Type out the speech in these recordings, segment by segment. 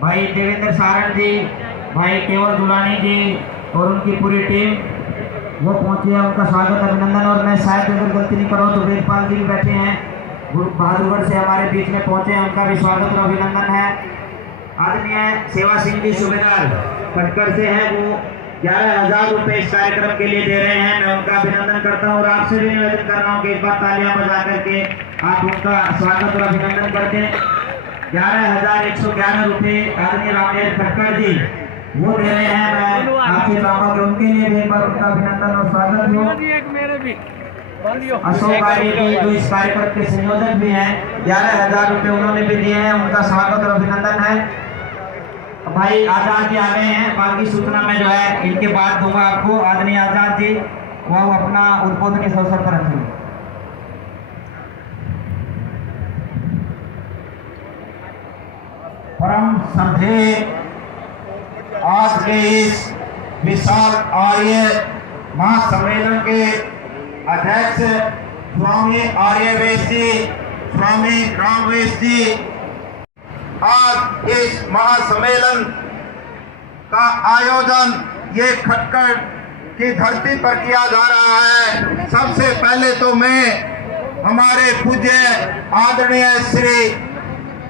भाई देवेंद्र सारण जी, भाई केवल दुलानी जी और उनकी पूरी टीम वो पहुंचे हैं। उनका स्वागत अभिनंदन। और मैं शायद अगर गलती नहीं कर रहा हूँ तो वेदपाल जी भी बैठे हैं, बहादुरगढ़ से हमारे बीच में पहुंचे हैं, उनका भी स्वागत और अभिनंदन है। आदरणीय सेवा सिंह जी सूबेदार खटकर से हैं, वो 11,000 रुपए इस कार्यक्रम के लिए दे रहे हैं। मैं उनका अभिनंदन करता हूँ और आपसे भी निवेदन कर रहा हूँ कि एक बार तालियां बजा करके आप उनका स्वागत और अभिनंदन करते हैं। 11,111 रुपए आदरणीय रामदेव खटकर जी वो दे रहे हैं। मैं आपसे चाहूंगा कि उनके लिए भी एक बार उनका अभिनंदन और स्वागत हो। अशोक आर्य जी जो इस कार्यक्रम के संयोजक भी हैं, 11,000 रुपए उन्होंने भी दिए हैं, उनका स्वागत और अभिनंदन है। भाई आजाद जी आ गए हैं, बाकी सूचना में जो है इनके बाद दूंगा आपको। आदरणीय आजाद जी वो अपना उद्बोधन इस अवसर पर रखेंगे। परम श्रद्धेय आज के इस विशाल आर्य महासम्मेलन के अध्यक्ष स्वामी आर्यवेश जी, स्वामी रामवेश जी, आज इस महासम्मेलन का आयोजन ये खटकर की धरती पर किया जा रहा है। सबसे पहले तो मैं हमारे पूज्य आदरणीय श्री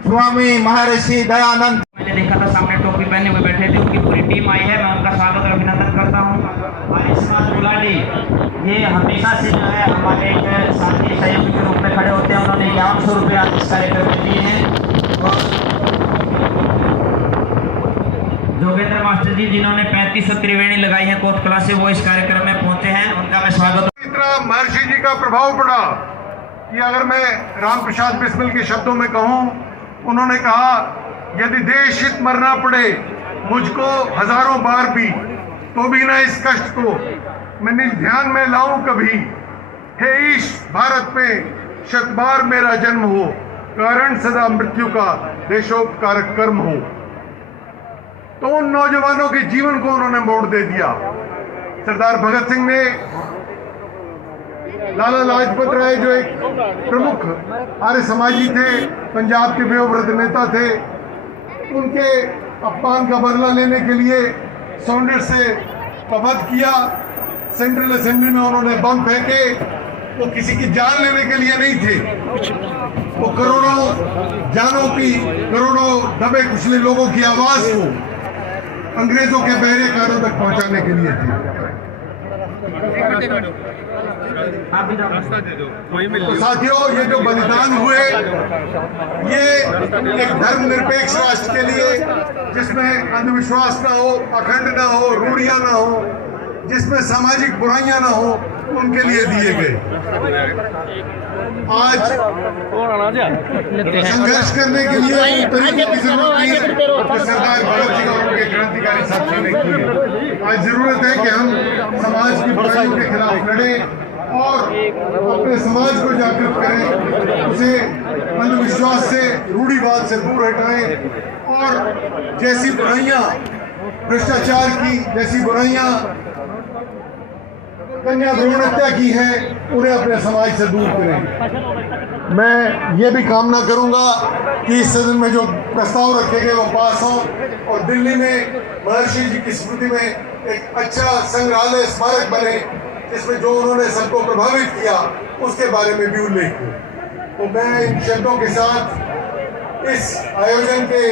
स्वामी महर्षि दयानंद, मैंने देखा था सामने टोपी पहने हुए बैठे थे, उनकी पूरी टीम आई है, मैं उनका स्वागत और अभिनंदन करता हूँ। आयुष्मान गुलाटी ये हमेशा से जो है हमारे एक साथी सहयोगी के रूप में खड़े होते हैं। उन्होंने 5100 रुपये आज इस कार्यक्रम में दिए हैं। और जोगेंद्र मास्टर जी जिन्होंने 3500 त्रिवेणी लगाई है कोटकला से, वो इस कार्यक्रम में पहुंचे हैं, उनका मैं स्वागत। इतना महर्षि जी का प्रभाव पड़ा कि अगर मैं राम प्रसाद बिस्मिल के शब्दों में कहूं, उन्होंने कहा यदि देश हित मरना पड़े मुझको हजारों बार भी, तो भी ना इस कष्ट को मैं निज ध्यान में लाऊं कभी। हे ईश भारत में शत बार मेरा जन्म हो, कारण सदा मृत्यु का देशोपकारक कर्म हो। तो उन नौजवानों के जीवन को उन्होंने मोड़ दे दिया। सरदार भगत सिंह ने, लाला लाजपत राय जो एक प्रमुख आर्य समाजी थे, पंजाब के वयोवृद्ध नेता थे, उनके अपमान का बदला लेने के लिए सॉन्डर्स से वध किया। सेंट्रल असेंबली में उन्होंने बम फेंके, वो किसी की जान लेने के लिए नहीं थे, वो करोड़ों जानों की, करोड़ों दबे कुचले लोगों की आवाज को अंग्रेजों के बहरे कानों तक पहुंचाने के लिए थे। तो साथियों, ये जो बलिदान हुए, ये एक धर्मनिरपेक्ष राष्ट्र के लिए जिसमें अंधविश्वास ना हो, अखंड ना हो, रूढ़ियां ना हो, जिसमें सामाजिक बुराइयां ना हो, उनके लिए दिए गए। आज संघर्ष करने के लिए तरीकों की जरूरत नहीं है, सरदार भगत सिंह और उनके क्रांतिकारी साथियों ने की है। आज जरूरत है कि हम समाज की बुराइयों के खिलाफ लड़ें और अपने समाज को जागृत करें, उसे अंधविश्वास से, रूढ़िवाद से दूर हटाएं और जैसी बुराइयां, भ्रष्टाचार की जैसी बुराइयां, कन्या भ्रूण हत्या की है, उन्हें अपने समाज से दूर करें। मैं ये भी कामना करूंगा कि इस सदन में जो प्रस्ताव रखे गए वो पास हों और दिल्ली में महर्षि जी की स्मृति में एक अच्छा संग्रहालय स्मारक बने, जिसमें जो उन्होंने सबको प्रभावित किया उसके बारे में भी उल्लेख हो। तो मैं इन शब्दों के साथ इस आयोजन के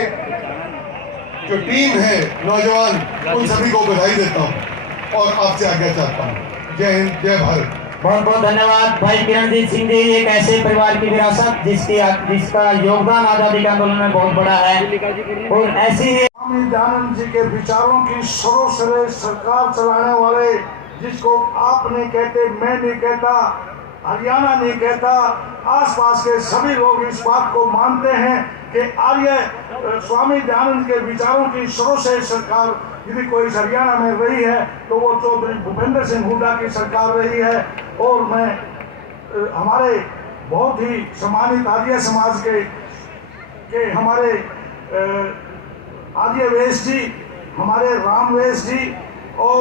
जो टीम है नौजवान, उन सभी को बधाई देता हूँ और आपसे आज्ञा चाहता हूँ। जय हिंद, जय भारत। बहुत बहुत धन्यवाद भाई किरणजीत सिंह जी। एक ऐसे परिवार की विरासत जिसका योगदान आजादी के आंदोलन में बहुत बड़ा है, और ऐसी ही स्वामी दयानंद जी के विचारों की सर्वश्रेष्ठ सरकार चलाने वाले, जिसको आप नहीं कहते, मैं नहीं कहता, हरियाणा नहीं कहता, आसपास के सभी लोग इस बात को मानते हैं कि आर्य स्वामी दयानंद के विचारों की सर्वश्रेष्ठ सरकार यदि कोई हरियाणा में रही है तो वो चौधरी भूपेंद्र सिंह हुड्डा की सरकार रही है। और मैं हमारे बहुत ही सम्मानित आर्य समाज के हमारे आर्यवेश जी, हमारे रामवेश जी और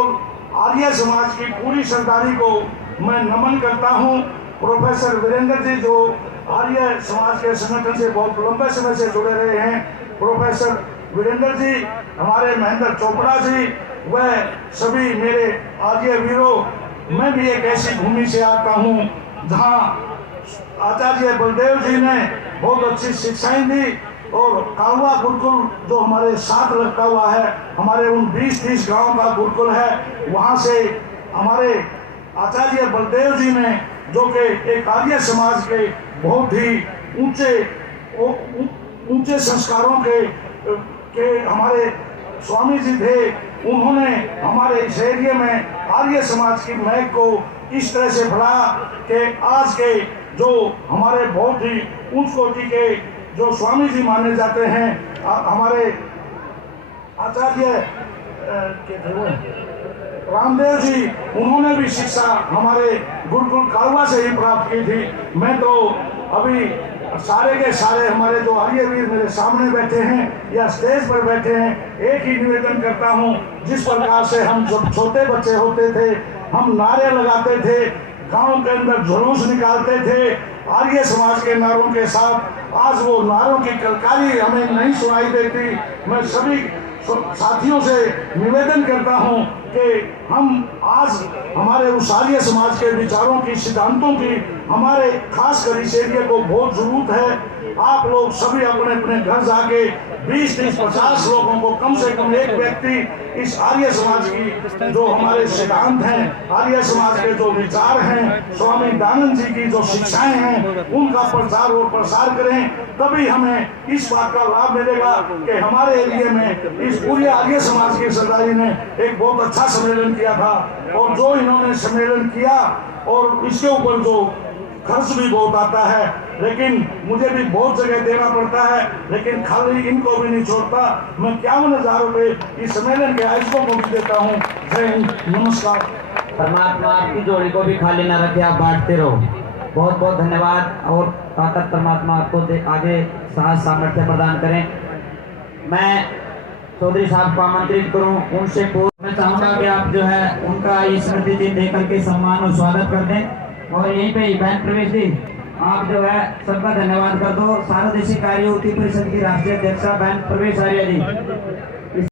आर्य समाज की पूरी सरदारी को मैं नमन करता हूं। प्रोफेसर वीरेंद्र जी जो आर्य समाज के संगठन से बहुत लंबे समय से जुड़े रहे हैं, प्रोफेसर वीरेंद्र जी, हमारे महेंद्र चोपड़ा जी, वह सभी मेरे आर्य वीरों, मैं भी एक ऐसी भूमि से आता हूँ जहाँ आचार्य बलदेव जी ने बहुत अच्छी शिक्षाएं दी और कालवा गुरुकुल जो हमारे साथ लगता हुआ है, हमारे उन 20-30 गांव का गुरुकुल है, वहाँ से हमारे आचार्य बलदेव जी ने, जो कि एक आर्य समाज के बहुत ही ऊंचे संस्कारों के हमारे स्वामी जी थे, उन्होंने हमारे इस एरिया में आर्य समाज की महक को इस तरह से बढ़ाया कि आज के जो हमारे बहुत ही उच्च कोटि के जो स्वामी जी माने जाते हैं, हमारे आचार्य रामदेव जी, उन्होंने भी शिक्षा हमारे गुरुकुल कालवा से ही प्राप्त की थी। मैं तो अभी सारे के सारे हमारे जो आर्य वीर मेरे सामने बैठे हैं या स्टेज पर बैठे हैं, एक ही निवेदन करता हूं, जिस प्रकार से हम जब छोटे बच्चे होते थे, हम नारे लगाते थे, गांव के अंदर जुलूस निकालते थे आर्य समाज के नारों के साथ, आज वो नारों की कलकारी हमें नहीं सुनाई देती। मैं सभी साथियों से निवेदन करता हूं कि हम आज हमारे उस आर्य समाज के विचारों की, सिद्धांतों की हमारे खास कर इस एरिया को बहुत जरूरत है। आप लोग सभी अपने अपने घर जाके 20-30-50 लोगों को कम से कम एक व्यक्ति इस आर्य समाज की जो हमारे सिद्धांत हैं, आर्य समाज के जो विचार हैं, स्वामी दयानंद जी की जो शिक्षाएं हैं, उनका प्रचार और प्रसार करें, तभी हमें इस बात का लाभ मिलेगा कि हमारे एरिया में इस पूरे आर्य समाज के सरदारी ने एक बहुत अच्छा सम्मेलन किया था, और जो इन्होंने सम्मेलन किया और इसके ऊपर जो खर्च भी बहुत आता है, लेकिन मुझे भी बहुत जगह देना पड़ता है, लेकिन खाली इनको भी नहीं छोड़ता। मैं 51,000 रुपये इस सम्मेलन के आयोजकों को भी देता हूँ। जय हिंद, नमस्कार। परमात्मा आपकी जोड़ी को भी खाली न रखे, आप बांटते रहो। बहुत बहुत धन्यवाद, और ताकत परमात्मा आपको आगे साहस सामर्थ्य प्रदान करें। मैं चौधरी साहब को आमंत्रित करूं, उनसे मैं चाहूंगा कि आप जो है उनका ये स्मृति चिन्ह देकर के सम्मान और स्वागत कर दें। और यहीं पे बहन प्रवेश जी, आप जो है सबका धन्यवाद कर दो। सारा देशी कार्य परिषद की राष्ट्रीय अध्यक्षा बहन प्रवेश आर्य जी।